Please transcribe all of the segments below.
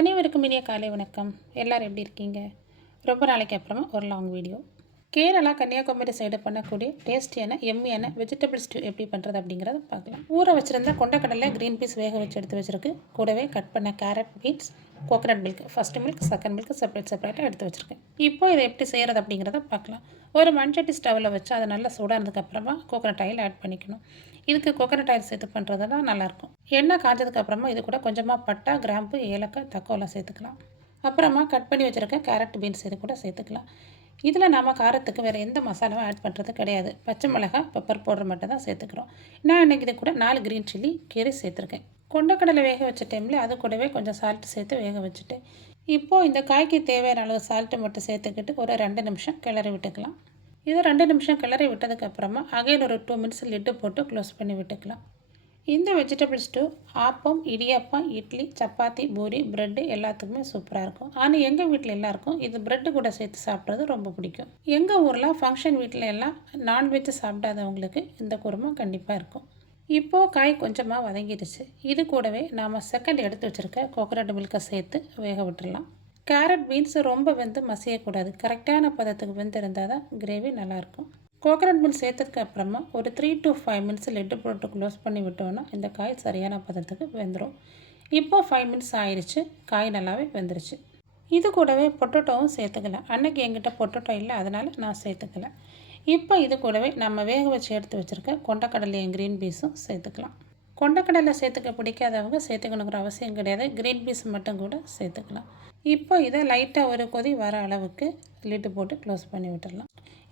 அனைவருக்கும் இனிய காலை வணக்கம். எல்லோரும் எப்படி இருக்கீங்க? ரொம்ப நாளைக்கு அப்புறமா ஒரு long video. Kerala Kanyakumari side பண்ணக்கூடிய டேஸ்டியான எம்மியான வெஜிடபிள் ஸ்டூ எப்படி பண்ணுறது அப்படிங்கிறத பார்க்கலாம். ஊற வச்சுருந்த கொண்டக்கடலை க்ரீன் பீஸ் வேக வச்சு எடுத்து வச்சுருக்கு. கூடவே கட் பண்ண carrot, beans, coconut milk, first milk, second milk செப்பரேட்டாக எடுத்து வச்சுருக்கேன். இப்போ இதை எப்படி செய்கிறது அப்படிங்கிறத பார்க்கலாம். ஒரு மண்சட்டி ஸ்டவ்வில் வச்சு அதை நல்லா சூடானதுக்கப்புறமா கோகனட் ஆயில் ஆட் பண்ணிக்கணும். இதுக்கு கோகனட் ஆயில் சேர்த்து பண்ணுறது தான் நல்லாயிருக்கும். எண்ணெய் காஞ்சதுக்கப்புறமா இது கூட கொஞ்சமாக பட்டை, கிராம்பு, ஏலக்காய், தக்கோலம் சேர்த்துக்கலாம். அப்புறமா கட் பண்ணி வச்சுருக்க கேரட், பீன்ஸ் இது கூட சேர்த்துக்கலாம். இதில் நம்ம காரத்துக்கு வேறு எந்த மசாலாவும் ஆட் பண்ணுறது கிடையாது. பச்சை மிளகாய், பெப்பர் பவுடர் மட்டும் தான் சேர்த்துக்கிறோம். நான் இன்றைக்கி இது கூட 4 க்ரீன் சில்லி கீரை சேர்த்துருக்கேன். கொண்டக்கடலை வேக வச்ச டைமில் அது கூடவே கொஞ்சம் சால்ட்டு சேர்த்து வேக வச்சுட்டு இப்போது இந்த காய்க்கு தேவையான அளவு சால்ட்டு மட்டும் சேர்த்துக்கிட்டு ஒரு 2 நிமிஷம் கிளறி விட்டுக்கலாம். இதை 2 நிமிஷம் கிளறி விட்டதுக்கப்புறமா அகைன் ஒரு 2 மினிட்ஸ் லிட்டு போட்டு க்ளோஸ் பண்ணி விட்டுக்கலாம். இந்த வெஜிடபிள் ஸ்டூ ஆப்பம், இடியாப்பம், இட்லி, சப்பாத்தி, பூரி, ப்ரெட்டு எல்லாத்துக்குமே சூப்பராக இருக்கும். ஆனால் எங்கள் வீட்டில் எல்லாருக்கும் இது ப்ரெட்டு கூட சேர்த்து சாப்பிட்றது ரொம்ப பிடிக்கும். எங்கள் ஊரில் ஃபங்க்ஷன் வீட்டில் எல்லாம் நான்வெஜ் சாப்பிடாதவங்களுக்கு இந்த குருமா கண்டிப்பாக இருக்கும். இப்போது காய் கொஞ்சமாக வதங்கிடுச்சு. இது கூடவே நாம் செகண்ட் எடுத்து வச்சுருக்க கோகனட் மில்கை சேர்த்து வேக விட்டுடலாம். கேரட், பீன்ஸ் ரொம்ப வெந்து மசியக்கூடாது. கரெக்டான பதத்துக்கு வெந்து இருந்தால் தான் கிரேவி நல்லாயிருக்கும். கோகனட் மில்க் சேர்த்ததுக்கு அப்புறமா ஒரு 3 to 5 மினிட்ஸ் லெட்டு போட்டு க்ளோஸ் பண்ணி விட்டோன்னா இந்த காய் சரியான பதத்துக்கு வெந்துடும். இப்போது 5 மினிட்ஸ் ஆயிடுச்சு. காய் நல்லாவே வெந்துருச்சு. இது கூடவே பொட்டோட்டோவும் சேர்த்துக்கலாம். அன்றைக்கி எங்கிட்ட பொட்டோட்டோ இல்லை, அதனால் நான் சேர்த்துக்கல. இப்போ இது கூடவே நம்ம வேக வச்சு எடுத்து வச்சுருக்க கொண்டக்கடலையும் க்ரீன் பீஸும் சேர்த்துக்கலாம். கொண்டக்கடலை சேர்த்துக்க பிடிக்காதவங்க சேர்த்துக்கணுங்கிற அவசியம் கிடையாது. க்ரீன் பீஸ் மட்டும் கூட சேர்த்துக்கலாம். இப்போ இதை லைட்டாக ஒரு கொதி வர அளவுக்கு லிட்டு போட்டு க்ளோஸ் பண்ணி விட்டுடலாம்.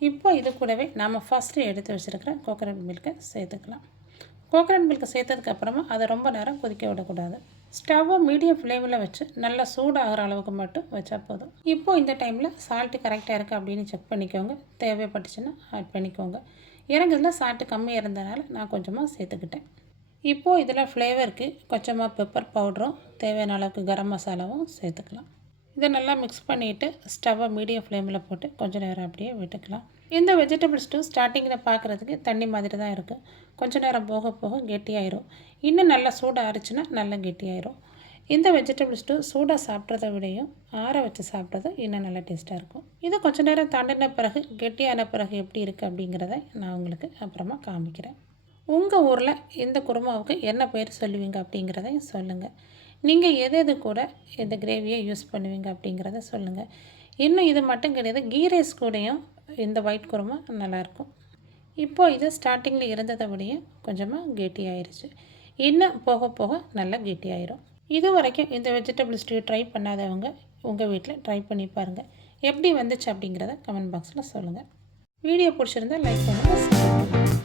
இப்போ இது கூடவே நம்ம ஃபஸ்ட்டு எடுத்து வச்சுருக்கிற கோகனட் மில்கை சேர்த்துக்கலாம். கோகனட் மில்கை சேர்த்ததுக்கப்புறமா அதை ரொம்ப நேரம் கொதிக்க விடக்கூடாது. ஸ்டவ்வை மீடியம் ஃப்ளேமில் வச்சு நல்லா சூடாகிற அளவுக்கு மட்டும் வச்சா போதும். இப்போது இந்த டைமில் சால்ட்டு கரெக்டாக இருக்குது அப்படின்னு செக் பண்ணிக்கோங்க. தேவைப்பட்டுச்சுன்னா ஆட் பண்ணிக்கோங்க. எனக்கு இதில் சால்ட்டு கம்மியாக இருந்தனால நான் கொஞ்சமாக சேர்த்துக்கிட்டேன். இப்போது இதில் ஃப்ளேவருக்கு கொஞ்சமாக பெப்பர் பவுடரும் தேவையான அளவுக்கு கரம் மசாலாவும் சேர்த்துக்கலாம். இதை நல்லா மிக்ஸ் பண்ணிவிட்டு ஸ்டவ்வை மீடியம் ஃப்ளேமில் போட்டு கொஞ்சம் நேரம் அப்படியே விட்டுக்கலாம். இந்த வெஜிடபிள் ஸ்டூ ஸ்டார்டிங்கில் பார்க்குறதுக்கு தண்ணி மாதிரி தான் இருக்குது. கொஞ்சம் நேரம் போக போக கெட்டியாயிரும். இன்னும் நல்லா சூடாக ஆறிச்சுன்னா நல்லா கெட்டியாயிரும். இந்த வெஜிடபிள் ஸ்டூ சூடாக சாப்பிட்றத விடையும் ஆற வச்சு சாப்பிட்றது இன்னும் நல்லா டேஸ்ட்டாக இருக்கும். இதை கொஞ்சம் நேரம் தாண்டின பிறகு கெட்டியான பிறகு எப்படி இருக்குது அப்படிங்கிறத நான் உங்களுக்கு அப்புறமா காமிக்கிறேன். உங்கள் ஊரில் இந்த குருமாவுக்கு என்ன பேர் சொல்லுவீங்க அப்படிங்கிறதையும் சொல்லுங்கள். நீங்கள் எது கூட இந்த கிரேவியை யூஸ் பண்ணுவீங்க அப்படிங்கிறத சொல்லுங்கள். இன்னும் இது மட்டும் கிடையாது, கீ ரைஸ் கூடயும் இந்த ஒயிட் குருமா நல்லாயிருக்கும். இப்போது இது ஸ்டார்டிங்கில் இருந்ததை விடையும் கொஞ்சமாக கெட்டியாயிருச்சு. இன்னும் போக போக நல்லா கெட்டியாயிரும். இது வரைக்கும் இந்த வெஜிடபிள் ஸ்டூ ட்ரை பண்ணாதவங்க உங்கள் வீட்டில் ட்ரை பண்ணி பாருங்கள். எப்படி வந்துச்சு அப்படிங்கிறத கமெண்ட் பாக்ஸில் சொல்லுங்கள். வீடியோ பிடிச்சிருந்தால் லைக் பண்ணுங்கள்.